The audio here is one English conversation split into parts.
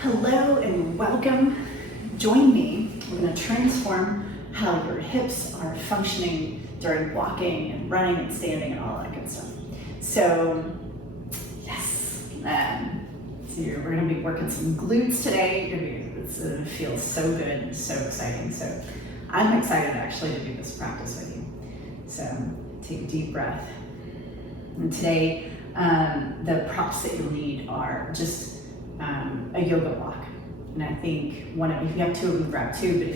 Hello and welcome. Join me. We're going to transform how your hips are functioning during walking and running and standing and all that good stuff. So, yes, so we're going to be working some glutes today. It feels so good, so exciting. So I'm excited actually to do this practice with you. So take a deep breath. And today, the props that you'll need are just a yoga block. And I think if you have two of them, grab two, but I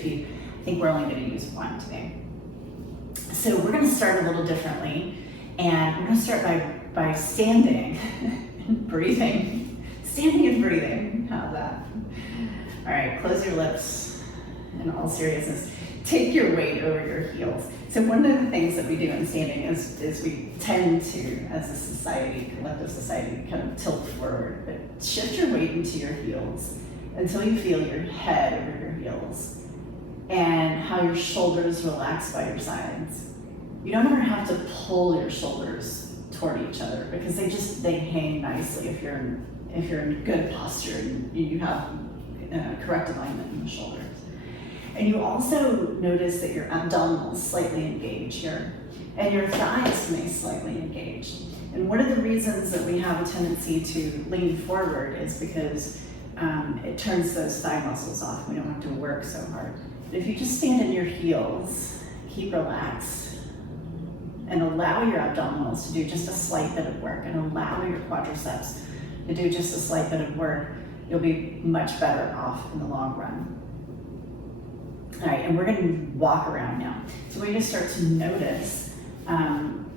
think we're only going to use one today. So we're going to start a little differently, and we're going to start by standing and breathing. Standing and breathing, how's that? All right, close your lips in all seriousness. Take your weight over your heels. So one of the things that we do in standing is we tend to, as a society, collective society, kind of tilt forward, but shift your weight into your heels until you feel your head over your heels and how your shoulders relax by your sides. You don't ever have to pull your shoulders toward each other because they hang nicely if you're in good posture and you have correct alignment in the shoulders. And you also notice that your abdominals slightly engage here, and your thighs may slightly engage. And one of the reasons that we have a tendency to lean forward is because it turns those thigh muscles off. We don't have to work so hard. But if you just stand in your heels, keep relaxed, and allow your abdominals to do just a slight bit of work, and allow your quadriceps to do just a slight bit of work, you'll be much better off in the long run. All right, and we're going to walk around now. So we're going to start to notice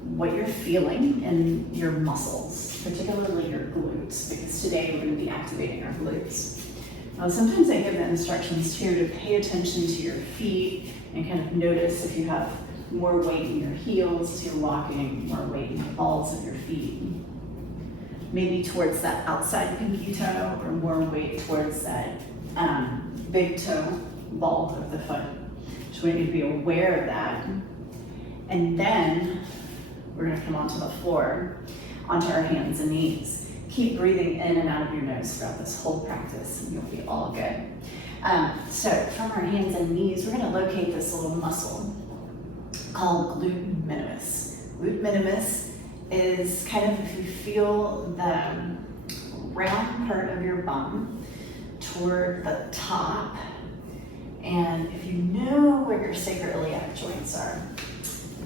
what you're feeling in your muscles, particularly your glutes, because today we're going to be activating our glutes. Sometimes I give the instructions here to pay attention to your feet and kind of notice if you have more weight in your heels as you're walking, more weight in the balls of your feet. Maybe towards that outside pinky toe, or more weight towards that big toe ball of the foot. Just want you to be aware of that. And then we're going to come onto the floor, onto our hands and knees. Keep breathing in and out of your nose throughout this whole practice, and you'll be all good. So from our hands and knees, we're going to locate this little muscle called glute minimus. Glute minimus is kind of, if you feel the round part of your bum toward the top, and if you know where your sacroiliac joints are,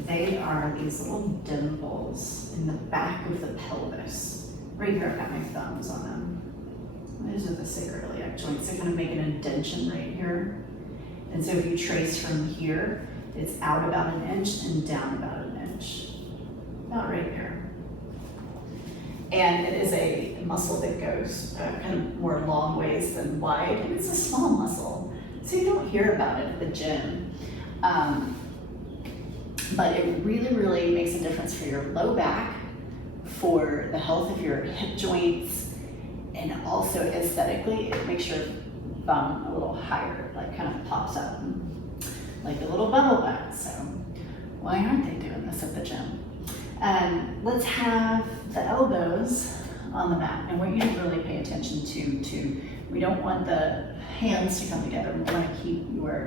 they are these little dimples in the back of the pelvis. Right here, I've got my thumbs on them. Those are the sacroiliac joints. They're going to make an indention right here. And so if you trace from here, it's out about an inch and down about an inch. About right here. And it is a muscle that goes kind of more long ways than wide, and it's a small muscle. So you don't hear about it at the gym. But it really, really makes a difference for your low back, for the health of your hip joints, and also aesthetically, it makes your bum a little higher, like kind of pops up like a little bubble butt. So why aren't they doing this at the gym? Let's have the elbows on the mat. I want you to really pay attention to we don't want the hands to come together. We want to keep your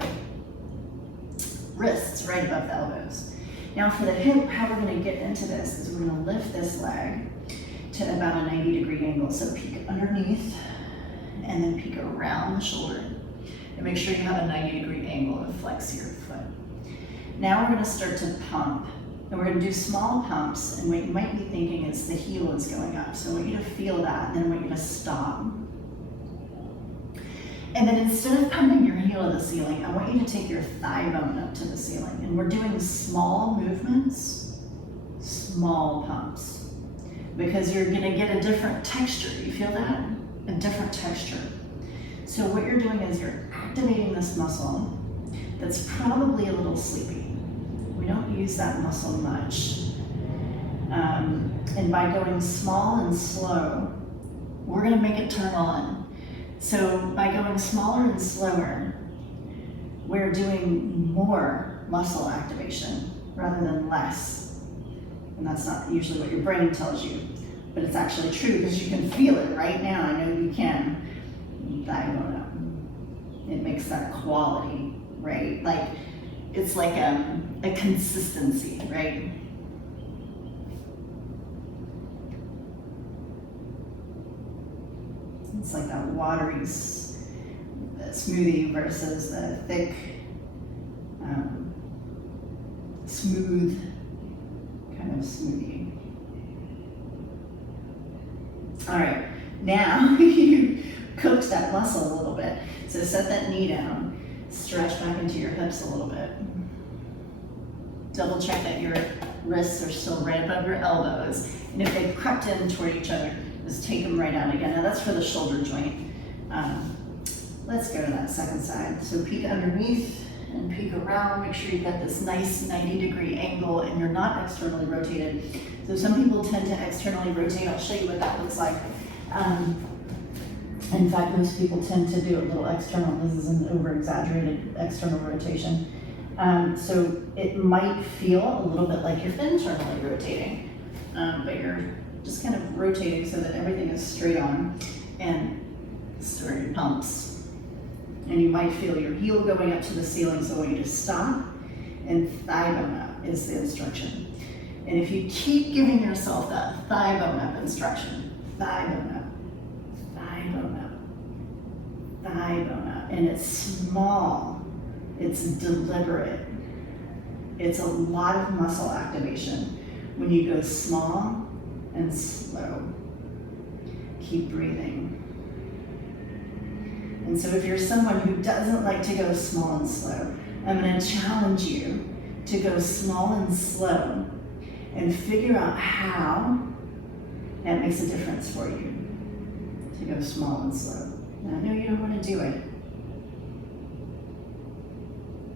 wrists right above the elbows. Now for the hip, how we're going to get into this is we're going to lift this leg to about a 90-degree angle. So peek underneath and then peek around the shoulder. And make sure you have a 90-degree angle to flex your foot. Now we're going to start to pump. And we're going to do small pumps, and what you might be thinking is the heel is going up. So I want you to feel that, and then I want you to stop. And then instead of pumping your heel to the ceiling, I want you to take your thigh bone up to the ceiling. And we're doing small movements, small pumps, because you're going to get a different texture. You feel that? A different texture. So what you're doing is you're activating this muscle that's probably a little sleepy. We don't use that muscle much. And by going small and slow, we're going to make it turn on. So by going smaller and slower, we're doing more muscle activation rather than less. And that's not usually what your brain tells you, but it's actually true because you can feel it right now. I know you can. Thigh makes that quality, right? Like, it's like a consistency, right? It's like that watery smoothie versus the thick, smooth kind of smoothie. All right, now you coax that muscle a little bit. So set that knee down, stretch back into your hips a little bit. Double check that your wrists are still right above your elbows. And if they've crept in toward each other, just take them right out again. Now that's for the shoulder joint. Let's go to that second side. So peek underneath and peek around. Make sure you've got this nice 90-degree angle and you're not externally rotated. So some people tend to externally rotate. I'll show you what that looks like. In fact, most people tend to do a little external. This is an over-exaggerated external rotation. So it might feel a little bit like you're internally rotating, but you're just kind of rotating so that everything is straight on and story pumps. And you might feel your heel going up to the ceiling, so I want you to stop, and thigh bone up is the instruction. And if you keep giving yourself that thigh bone up instruction, thigh bone up, thigh bone up, thigh bone up, and it's small, it's deliberate, it's a lot of muscle activation. When you go small and slow, keep breathing. And so if you're someone who doesn't like to go small and slow, I'm going to challenge you to go small and slow and figure out how that makes a difference for you to go small and slow. Now, I know you don't want to do it,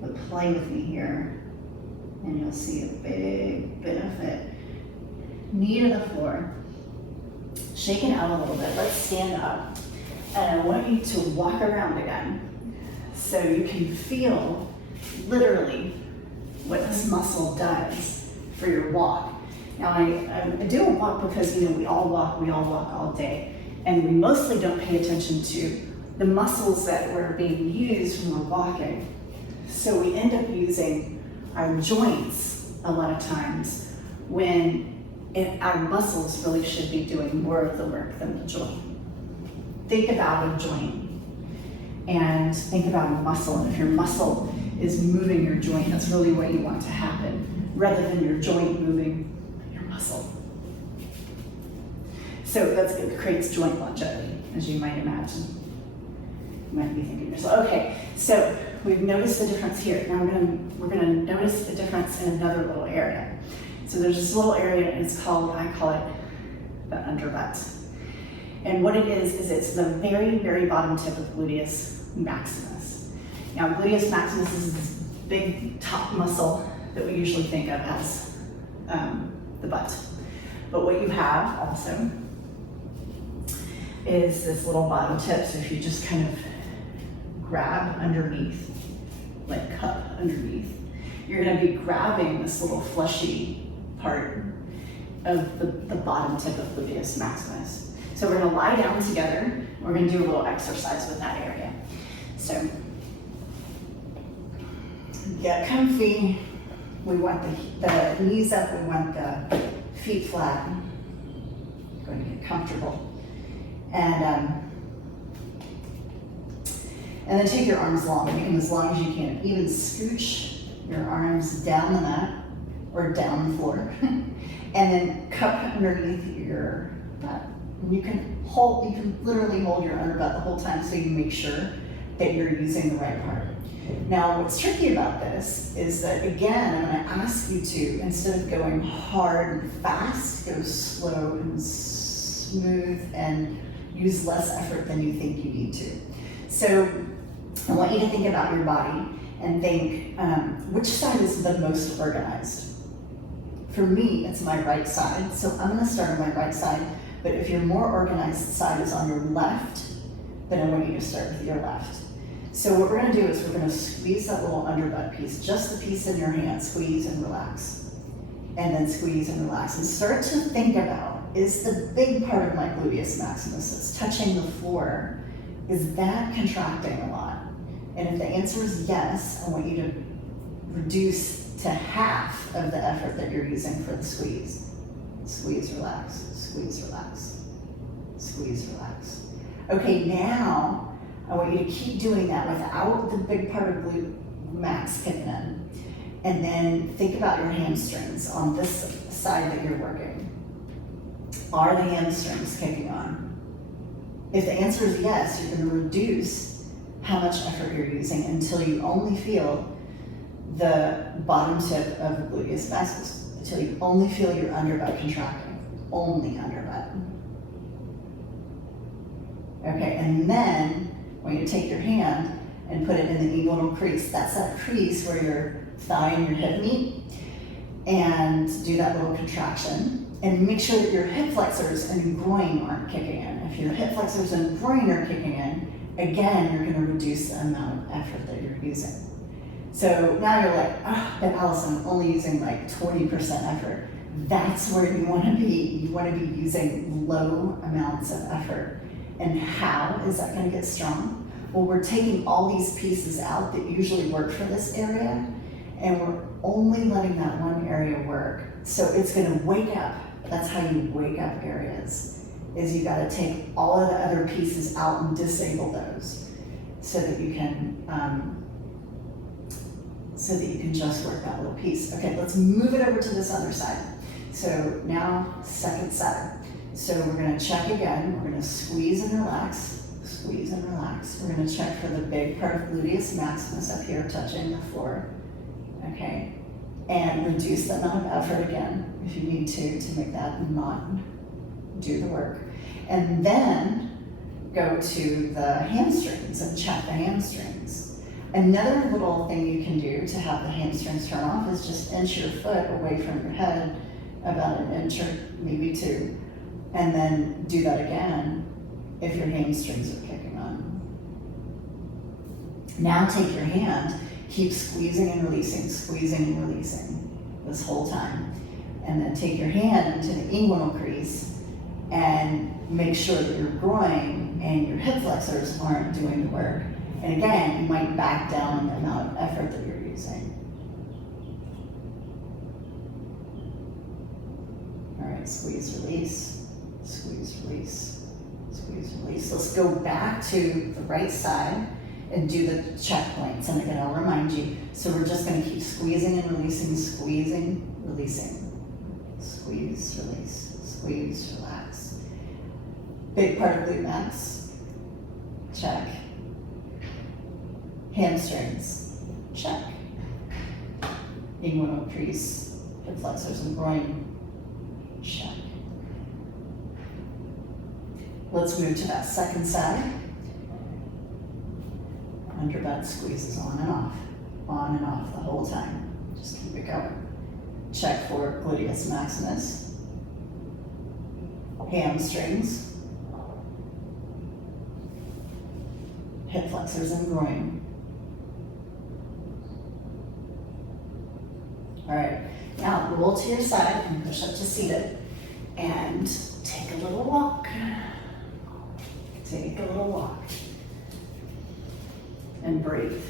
but play with me here and you'll see a big benefit. Knee to the floor, shake it out a little bit. Let's stand up. And I want you to walk around again so you can feel literally what this muscle does for your walk. Now I do a walk because we all walk all day, and we mostly don't pay attention to the muscles that were being used when we're walking. So we end up using our joints a lot of times when our muscles really should be doing more of the work than the joint. Think about a joint and think about a muscle. And if your muscle is moving your joint, that's really what you want to happen, rather than your joint moving your muscle. So it creates joint longevity, as you might imagine. You might be thinking to yourself, okay, so we've noticed the difference here. Now we're gonna notice the difference in another little area. So there's this little area, and I call it the underbutt. And what it is it's the very, very bottom tip of gluteus maximus. Now, gluteus maximus is this big top muscle that we usually think of as the butt. But what you have also is this little bottom tip. So if you just kind of grab underneath, like cup underneath, you're gonna be grabbing this little fleshy part of the bottom tip of gluteus maximus. So we're gonna lie down together. We're gonna do a little exercise with that area. So get comfy. We want the knees up, we want the feet flat. Going to get comfortable. And then take your arms long, make them as long as you can. Even scooch your arms down the mat or down the floor. And then cup underneath your butt. You can literally hold your underbutt the whole time so you make sure that you're using the right part. Now, what's tricky about this is that, again, I'm going to ask you to, instead of going hard and fast, go slow and smooth and use less effort than you think you need to. So I want you to think about your body and think, which side is the most organized? For me, it's my right side. So I'm going to start on my right side. But if your more organized side is on your left, then I want you to start with your left. So what we're going to do is we're going to squeeze that little underbutt piece, just the piece in your hand, squeeze and relax. And then squeeze and relax. And start to think about, is the big part of my gluteus maximus that's touching the floor, is that contracting a lot? And if the answer is yes, I want you to reduce to half of the effort that you're using for the squeeze. Squeeze, relax, squeeze, relax, squeeze, relax. Okay, now I want you to keep doing that without the big part of glute max kicking in. And then think about your hamstrings on this side that you're working. Are the hamstrings kicking on? If the answer is yes, you're going to reduce how much effort you're using until you only feel the bottom tip of the gluteus maximus, until you only feel your underbutt contracting, only underbutt. Okay, and then I want you to take your hand and put it in the inguinal crease. That's that crease where your thigh and your hip meet, and do that little contraction. And make sure that your hip flexors and groin aren't kicking in. If your hip flexors and groin are kicking in, again, you're going to reduce the amount of effort that you're using. So now you're like, but Allison, I'm only using like 20% effort. That's where you want to be. You want to be using low amounts of effort. And how is that going to get strong? Well, we're taking all these pieces out that usually work for this area, and we're only letting that one area work. So it's going to wake up. That's how you wake up areas, is you got to take all of the other pieces out and disable those so that you can just work that little piece. Okay, let's move it over to this other side. So now, second side. So we're going to check again. We're going to squeeze and relax, squeeze and relax. We're going to check for the big part of gluteus maximus up here touching the floor. Okay, and reduce the amount of effort again if you need to make that not do the work. And then go to the hamstrings and check the hamstrings. Another little thing you can do to have the hamstrings turn off is just inch your foot away from your head, about an inch or maybe two, and then do that again if your hamstrings are kicking on. Now take your hand, keep squeezing and releasing this whole time. And then take your hand into the inguinal crease and make sure that your groin and your hip flexors aren't doing the work. And again, you might back down the amount of effort that you're using. All right, squeeze, release, squeeze, release, squeeze, release. Let's go back to the right side and do the checkpoints. And again, I'll remind you. So we're just going to keep squeezing and releasing, squeezing, releasing. Squeeze, release, squeeze, relax. Big part of glute max, check. Hamstrings, check. Inguinal crease, hip flexors and groin, check. Let's move to that second side. Underbutt squeezes on and off the whole time. Just keep it going. Check for gluteus maximus, hamstrings, hip flexors and groin. All right, now roll to your side and push up to seated and take a little walk. Take a little walk and breathe.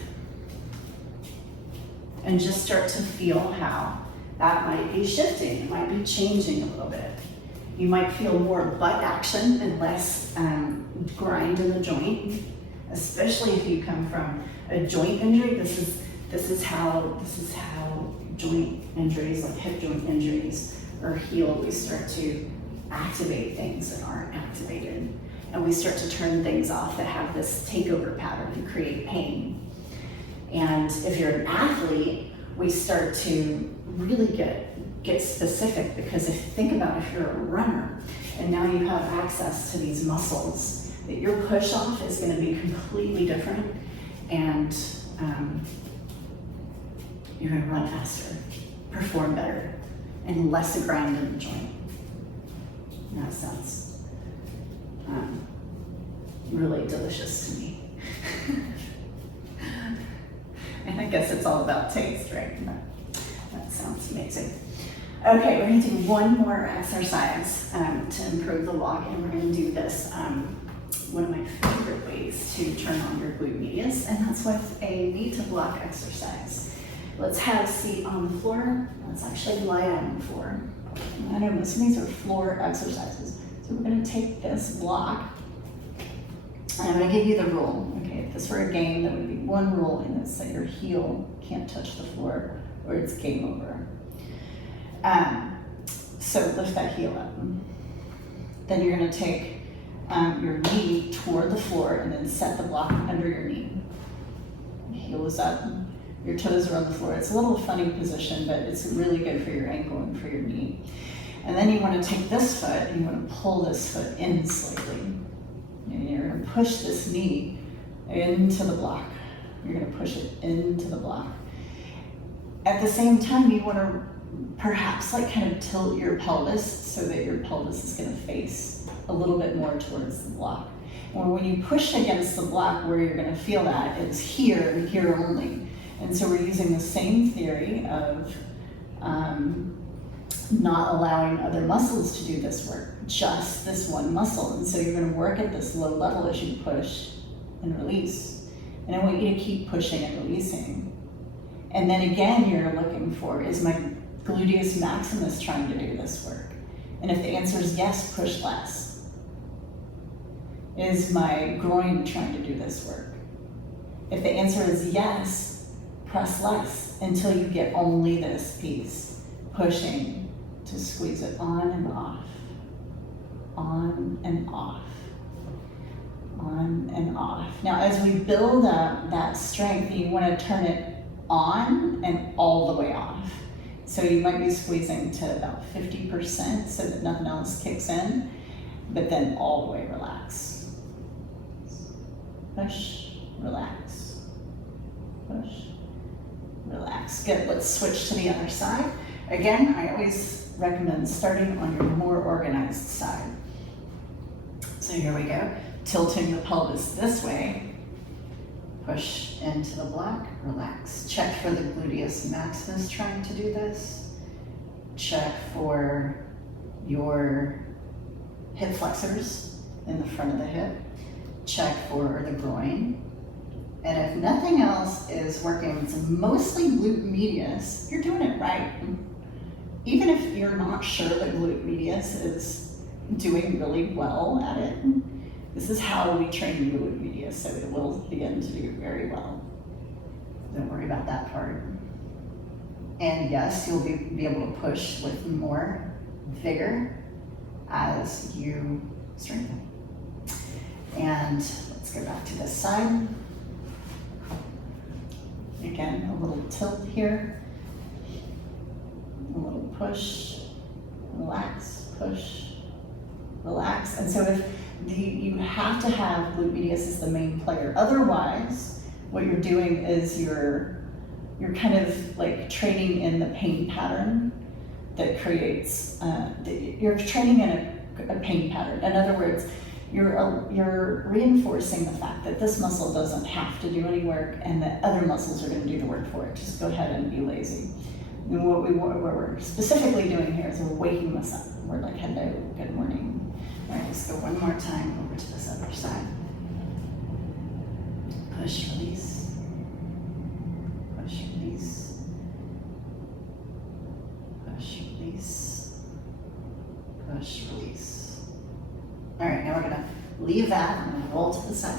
And just start to feel how that might be shifting, it might be changing a little bit. You might feel more butt action and less grind in the joint, especially if you come from a joint injury. This is how joint injuries, like hip joint injuries, are healed. We start to activate things that aren't activated, and we start to turn things off that have this takeover pattern and create pain. And if you're an athlete, we start to really get specific, because think about if you're a runner and now you have access to these muscles, that your push off is going to be completely different, and you're going to run faster, perform better, and less grind in the joint. And that sounds really delicious to me. And I guess it's all about taste, right? That sounds amazing. Okay, we're going to do one more exercise to improve the walk, and we're going to do this. One of my favorite ways to turn turn on your glute medius, and that's with a knee to block exercise. Let's have a seat on the floor. Let's actually lie down on the floor. I know most of these are floor exercises. So we're gonna take this block, and I'm gonna give you the rule. Okay, if this were a game, that would be one rule, and it's that your heel can't touch the floor or it's game over. So lift that heel up. Then you're gonna take your knee toward the floor and then set the block under your knee. Heel is up, your toes are on the floor. It's a little funny position, but it's really good for your ankle and for your knee. And then you wanna take this foot and you wanna pull this foot in slightly. And you're gonna push this knee into the block. You're gonna push it into the block. At the same time, you wanna perhaps like kind of tilt your pelvis so that your pelvis is gonna face a little bit more towards the block. Or when you push against the block, where you're gonna feel that is here and here only. And so we're using the same theory of not allowing other muscles to do this work, just this one muscle. And so you're gonna work at this low level as you push and release. And I want you to keep pushing and releasing. And then again, you're looking for, is my gluteus maximus trying to do this work? And if the answer is yes, push less. Is my groin trying to do this work? If the answer is yes, press less until you get only this piece, pushing to squeeze it on and off, on and off, on and off. Now, as we build up that strength, you want to turn it on and all the way off. So you might be squeezing to about 50% so that nothing else kicks in, but then all the way relax. Push, relax, push, relax. Good, let's switch to the other side. Again, I always recommend starting on your more organized side. So here we go, tilting the pelvis this way, push into the block, relax. Check for the gluteus maximus trying to do this. Check for your hip flexors in the front of the hip. Check for the groin. And if nothing else is working, it's mostly glute medius, you're doing it right. Even if you're not sure that glute medius is doing really well at it, this is how we train glute medius, so it will begin to do very well. Don't worry about that part. And yes, you'll be able to push with more vigor as you strengthen. And let's go back to this side. Again, a little tilt here, a little push, relax, push, relax. And so if you have to have glute medius as the main player. Otherwise, what you're doing is you're kind of like training in the pain pattern that creates, you're training in a pain pattern. In other words, you're reinforcing the fact that this muscle doesn't have to do any work and that other muscles are going to do the work for it. Just go ahead and be lazy. And what we're specifically doing here is we're waking this up. We're like, hello, good morning. All right, let's go one more time over to this other side. Push, release. Push, release. Push, release. Push, release. All right, now we're gonna leave that. I'm gonna roll to the side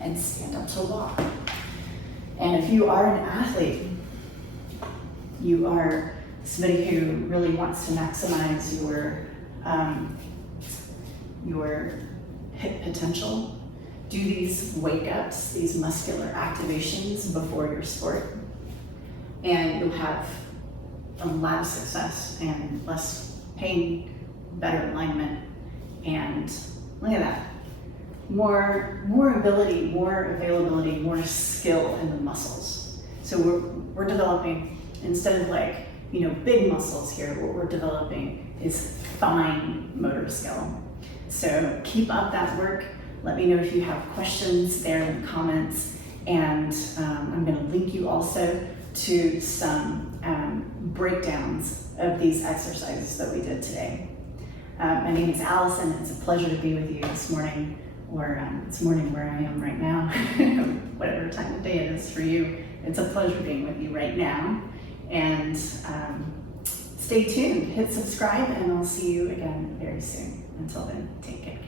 and stand up to walk. And if you are an athlete, you are somebody who really wants to maximize your hip potential, do these wake-ups, these muscular activations before your sport, and you'll have a lot of success and less pain, better alignment, and look at that. More ability, more availability, more skill in the muscles. So we're developing, instead of like, big muscles here, what we're developing is fine motor skill. So keep up that work. Let me know if you have questions there in the comments. And I'm gonna link you also to some breakdowns of these exercises that we did today. My name is Allison. It's a pleasure to be with you this morning or it's morning where I am right now, whatever time of day it is for you. It's a pleasure being with you right now. And stay tuned, hit subscribe, and I'll see you again very soon. Until then, take care.